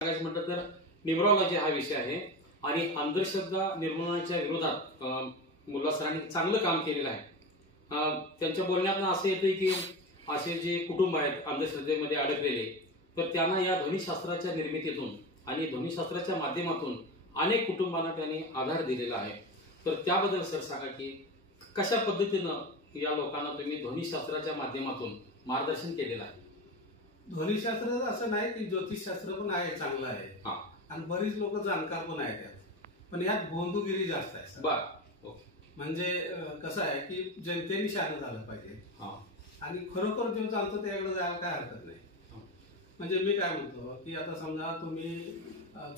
सांगायचं म्हटलं तर न्यूमरॉलॉजी हा विषय आहे आणि अंधश्रद्धा निर्मूलनाच्या विरोधात मुल्ला सरांनी चांगलं काम केलेलं आहे। त्यांच्या बोलण्यातून असं येते की असे जे कुटुंब आहेत अंधश्रद्धेमध्ये अडकलेले, तर त्यांना या ध्वनिशास्त्राच्या निर्मितीतून आणि ध्वनिशास्त्राच्या माध्यमातून अनेक कुटुंबांना त्यांनी आधार दिलेला आहे। तर त्याबद्दल सर सांगा की कशा पद्धतीनं या लोकांना तुम्ही ध्वनिशास्त्राच्या माध्यमातून मार्गदर्शन केलेलं आहे। ध्वनिशास्त्र असं नाही की ज्योतिषशास्त्र पण आहे, चांगलं आहे आणि बरीच लोक जाणकार पण आहेत त्यात, पण यात गोंधुगिरी जास्त आहे। बर, म्हणजे कसं आहे की जनतेने शहाणं झालं पाहिजे आणि खरोखर जो जाणतो त्याकडे जायला काय हरकत नाही। म्हणजे मी काय म्हणतो की आता समजा तुम्ही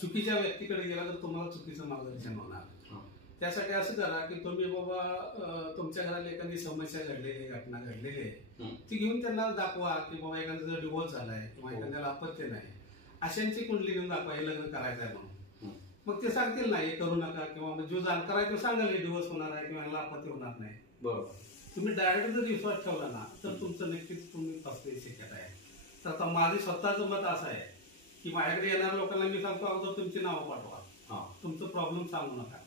चुकीच्या व्यक्तीकडे गेला तर तुम्हाला चुकीचं मार्गदर्शन होणार। त्यासाठी असं करा की तुम्ही बाबा तुमच्या घराला एखादी समस्या घडलेली, घटना घडलेली आहे, ती घेऊन त्यांना दाखवा की बाबा एखाद्याचा डिवोर्स झालाय किंवा एखाद्याला अपत्य नाही, अशांची कुंडली घेऊन दाखवा हे लग्न करायचं आहे म्हणून। मग ते सांगतील नाही हे करू नका, किंवा जो जाणकार आहे तो सांगाल डिवोर्स होणार आहे किंवा याला अपत्य होणार नाही। बरोबर, तुम्ही डायरेक्ट जर विश्वास ठेवला ना तर तुमचं नक्कीच तुम्ही फसण्याची शक्यता आहे। तर आता माझे स्वतःचं मत असं आहे की माझ्याकडे येणाऱ्या लोकांना मी सांगतो अगोदर तुमची नावं पाठवा, तुमचं प्रॉब्लेम सांगू नका,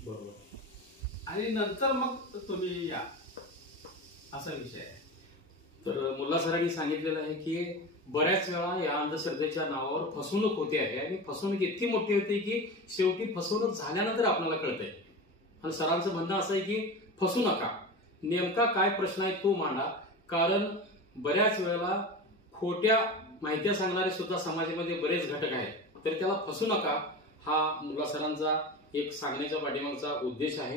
बरोबर, आणि नंतर मग तुम्ही या, असा विषय आहे। तर मुल्ला सरांनी सांगितलेलं आहे की बऱ्याच वेळा या अंधश्रद्धेच्या नावावर फसवणूक होते आहे आणि फसवणूक इतकी मोठी होते की शेवटी फसवणूक झाल्यानंतर आपल्याला कळतंय। आणि सरांचं म्हणणं असं आहे की फसू नका, नेमका काय प्रश्न आहे तो मांडा, कारण बऱ्याच वेळेला खोट्या माहिती सांगणारे सुद्धा समाजामध्ये बरेच घटक आहेत, तर त्याला फसू नका हा मुल्ला सरांचा एक सांगण्याच्या पाठीमागचा उद्देश आहे।